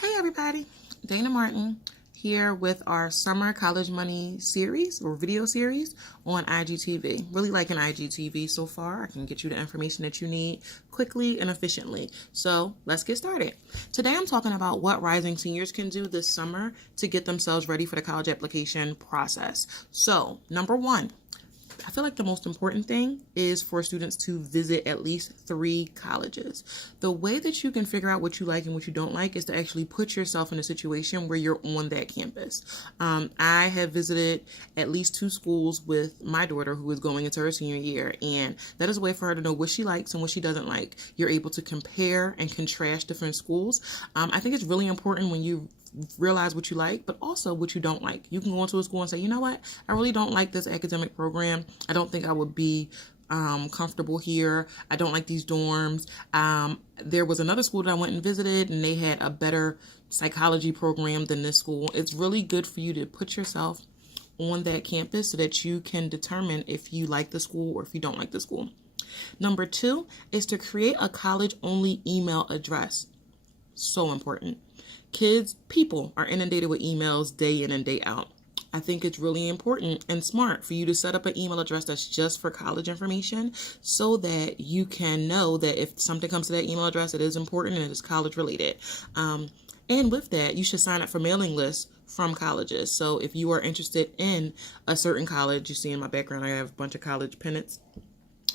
Hey everybody, Dana Martin here with our Summer College Money series or video series on IGTV. Really liking IGTV so far. I can get you the information that you need quickly and efficiently. So let's get started. Today I'm talking about what rising seniors can do this summer to get themselves ready for the college application process. So number one, I feel like the most important thing is for students to visit at least 3 colleges. The way that you can figure out what you like and what you don't like is to actually put yourself in a situation where you're on that campus. I have visited at least 2 schools with my daughter who is going into her senior year, and that is a way for her to know what she likes and what she doesn't like. You're able to compare and contrast different schools. I think it's really important when you realize what you like, but also what you don't like. You can go into a school and say, you know what, I really don't like this academic program. I don't think I would be comfortable here. I don't like these dorms. There was another school that I went and visited, and they had a better psychology program than this school. It's really good for you to put yourself on that campus so that you can determine if you like the school or if you don't like the school. Number 2 is to create a college-only email address. So important. People are inundated with emails day in and day out. I think it's really important and smart for you to set up an email address that's just for college information so that you can know that if something comes to that email address, it is important and it is college related. And with that, you should sign up for mailing lists from colleges. So if you are interested in a certain college, you see in my background, I have a bunch of college pennants.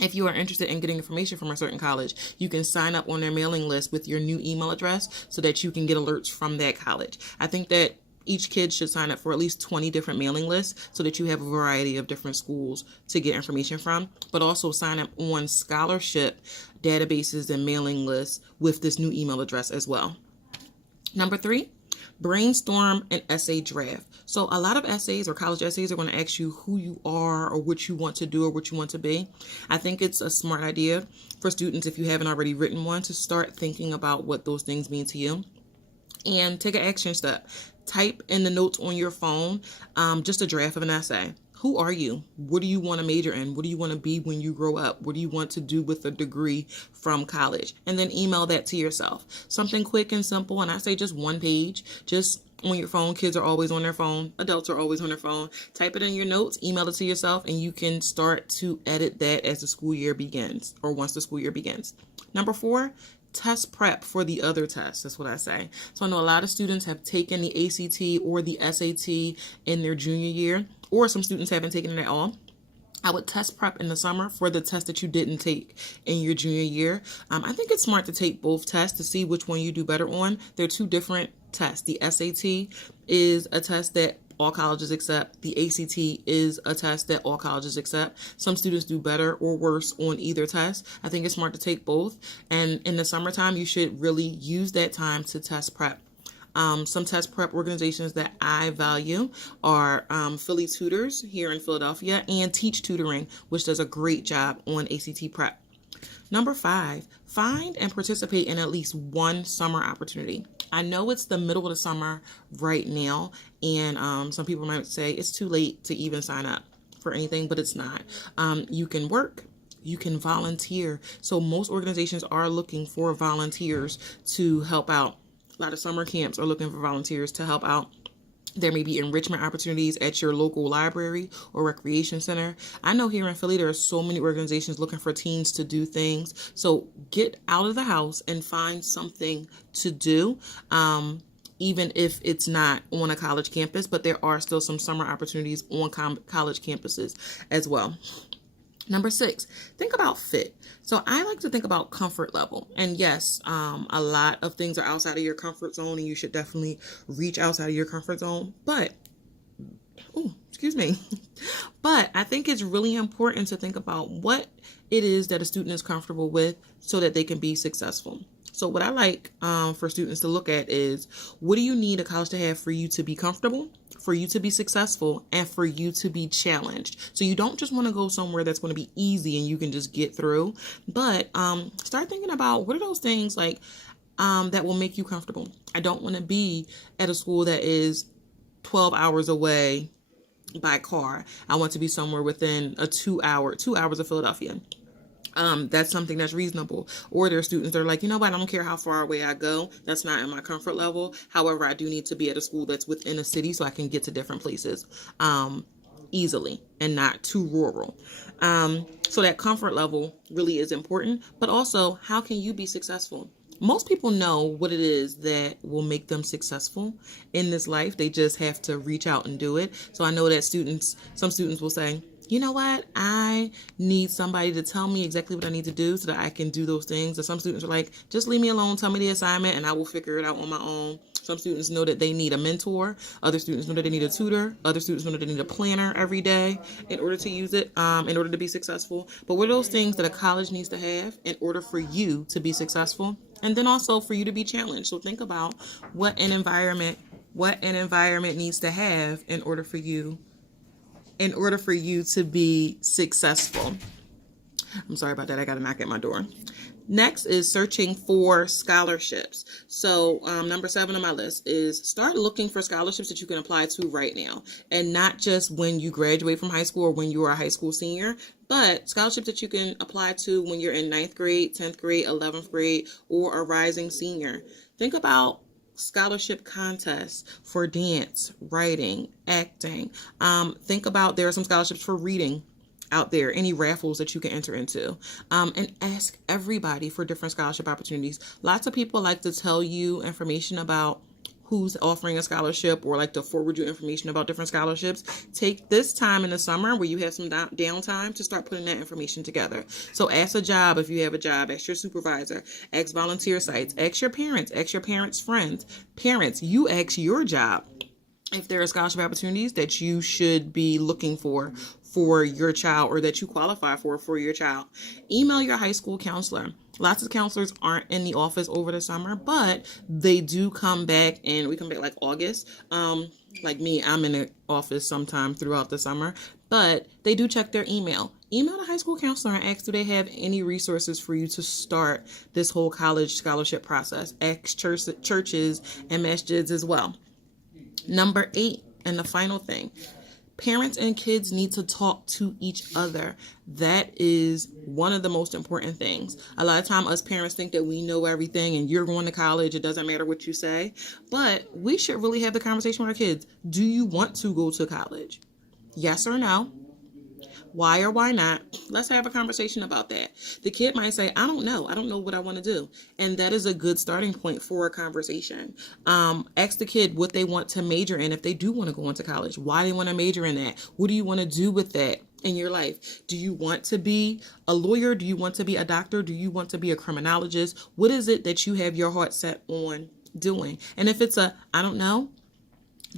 If you are interested in getting information from a certain college, you can sign up on their mailing list with your new email address so that you can get alerts from that college. I think that each kid should sign up for at least 20 different mailing lists so that you have a variety of different schools to get information from, but also sign up on scholarship databases and mailing lists with this new email address as well. Number 3, brainstorm an essay draft. So a lot of essays or college essays are going to ask you who you are or what you want to do or what you want to be. I think it's a smart idea for students, if you haven't already written one, to start thinking about what those things mean to you and take an action step. Type in the notes on your phone, just a draft of an essay. Who are you? What do you want to major in? What do you want to be when you grow up? What do you want to do with a degree from college? And then email that to yourself. Something quick and simple. And I say just 1 page, just on your phone. Kids are always on their phone. Adults are always on their phone. Type it in your notes, email it to yourself, and you can start to edit that as the school year begins or once the school year begins. Number 4, test prep for the other tests. That's what I say. So I know a lot of students have taken the ACT or the SAT in their junior year, or some students haven't taken it at all. I would test prep in the summer for the test that you didn't take in your junior year. I think it's smart to take both tests to see which one you do better on. They're 2 different tests. The SAT is a test that all colleges accept. The ACT is a test that all colleges accept. Some students do better or worse on either test. I think it's smart to take both. And in the summertime, you should really use that time to test prep. Some test prep organizations that I value are Philly Tutors here in Philadelphia and Teach Tutoring, which does a great job on ACT prep. Number 5, find and participate in at least 1 summer opportunity. I know it's the middle of the summer right now, and some people might say it's too late to even sign up for anything, but it's not. You can work. You can volunteer. So most organizations are looking for volunteers to help out. A lot of summer camps are looking for volunteers to help out. There may be enrichment opportunities at your local library or recreation center. I know here in Philly, there are so many organizations looking for teens to do things. So get out of the house and find something to do, even if it's not on a college campus, but there are still some summer opportunities on college campuses as well. Number 6, think about fit. So I like to think about comfort level. And yes, a lot of things are outside of your comfort zone, and you should definitely reach outside of your comfort zone. But But I think it's really important to think about what it is that a student is comfortable with so that they can be successful. So what I like for students to look at is, what do you need a college to have for you to be comfortable, for you to be successful, and for you to be challenged? So you don't just want to go somewhere that's going to be easy and you can just get through, but start thinking about what are those things like that will make you comfortable. I don't want to be at a school that is 12 hours away by car. I want to be somewhere within 2 hours of Philadelphia. That's something that's reasonable. Or there are students that are like, you know what, I don't care how far away I go. That's not in my comfort level. However, I do need to be at a school that's within a city so I can get to different places easily and not too rural. So that comfort level really is important. But also, how can you be successful? Most people know what it is that will make them successful in this life. They just have to reach out and do it. So I know that some students will say, you know what, I need somebody to tell me exactly what I need to do so that I can do those things. And some students are like, just leave me alone, tell me the assignment, and I will figure it out on my own. Some students know that they need a mentor. Other students know that they need a tutor. Other students know that they need a planner every day in order to use it, in order to be successful. But what are those things that a college needs to have in order for you to be successful? And then also for you to be challenged. So think about what an environment needs to have in order for you to be successful. I'm sorry about that. I got a knock at my door. Next is searching for scholarships. So number 7 on my list is start looking for scholarships that you can apply to right now. And not just when you graduate from high school or when you are a high school senior, but scholarships that you can apply to when you're in 9th grade, 10th grade, 11th grade, or a rising senior. Think about scholarship contests for dance, writing, acting. Think about there are some scholarships for reading out there, any raffles that you can enter into, and ask everybody for different scholarship opportunities. Lots of people like to tell you information about who's offering a scholarship or like to forward you information about different scholarships. Take this time in the summer where you have some downtime to start putting that information together. So ask a job if you have a job, ask your supervisor, ask volunteer sites, ask your parents' friends. Parents, you ask your job if there are scholarship opportunities that you should be looking for your child or that you qualify for your child. Email your high school counselor. Lots of counselors aren't in the office over the summer, but they do come back, and we come back like August. Like me, I'm in the office sometime throughout the summer, but they do check their email. Email the high school counselor and ask, do they have any resources for you to start this whole college scholarship process? Ask churches and masjids as well. Number 8, and the final thing, parents and kids need to talk to each other. That is one of the most important things. A lot of time us parents think that we know everything and you're going to college. It doesn't matter what you say. But we should really have the conversation with our kids. Do you want to go to college? Yes or no? Why or why not? Let's have a conversation about that. The kid might say, I don't know. I don't know what I want to do. And that is a good starting point for a conversation. Ask the kid what they want to major in if they do want to go into college. Why they want to major in that? What do you want to do with that in your life? Do you want to be a lawyer? Do you want to be a doctor? Do you want to be a criminologist? What is it that you have your heart set on doing? And if it's I don't know,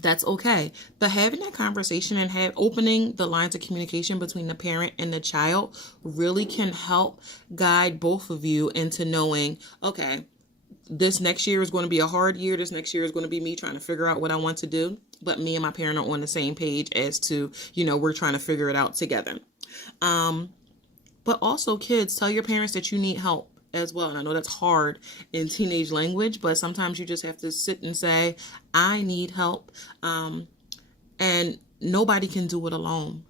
that's okay. But having that conversation and opening the lines of communication between the parent and the child really can help guide both of you into knowing, okay, this next year is going to be a hard year. This next year is going to be me trying to figure out what I want to do. But me and my parent are on the same page as to, we're trying to figure it out together. But also, kids, tell your parents that you need help as well. And I know that's hard in teenage language, but sometimes you just have to sit and say, I need help. And nobody can do it alone.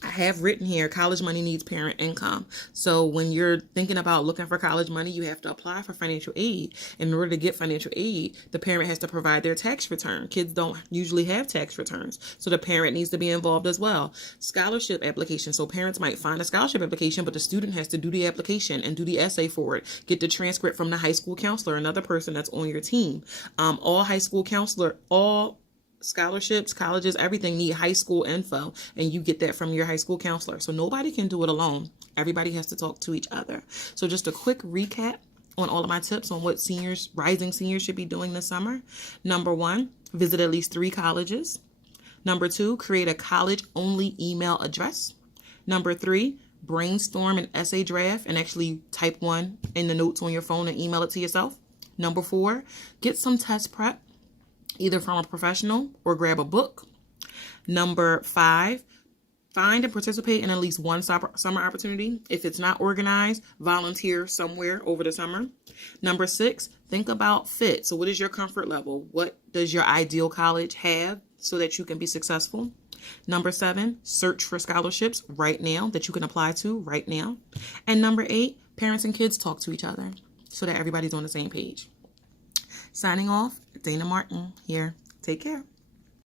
I have written here, college money needs parent income. So when you're thinking about looking for college money, you have to apply for financial aid. In order to get financial aid, the parent has to provide their tax return. Kids don't usually have tax returns, so the parent needs to be involved as well. Scholarship application. So parents might find a scholarship application, but the student has to do the application and do the essay for it. Get the transcript from the high school counselor, another person that's on your team. All scholarships, colleges, everything need high school info, and you get that from your high school counselor. So nobody can do it alone. Everybody has to talk to each other. So just a quick recap on all of my tips on what rising seniors should be doing this summer. Number 1, visit at least 3 colleges. Number 2, create a college-only email address. Number 3, brainstorm an essay draft and actually type one in the notes on your phone and email it to yourself. Number 4, get some test prep, either from a professional or grab a book. Number 5, find and participate in at least one summer opportunity. If it's not organized, volunteer somewhere over the summer. Number 6, think about fit. So what is your comfort level? What does your ideal college have so that you can be successful? Number 7, search for scholarships right now that you can apply to right now. And number 8, parents and kids talk to each other so that everybody's on the same page. Signing off, Dana Martin here. Take care.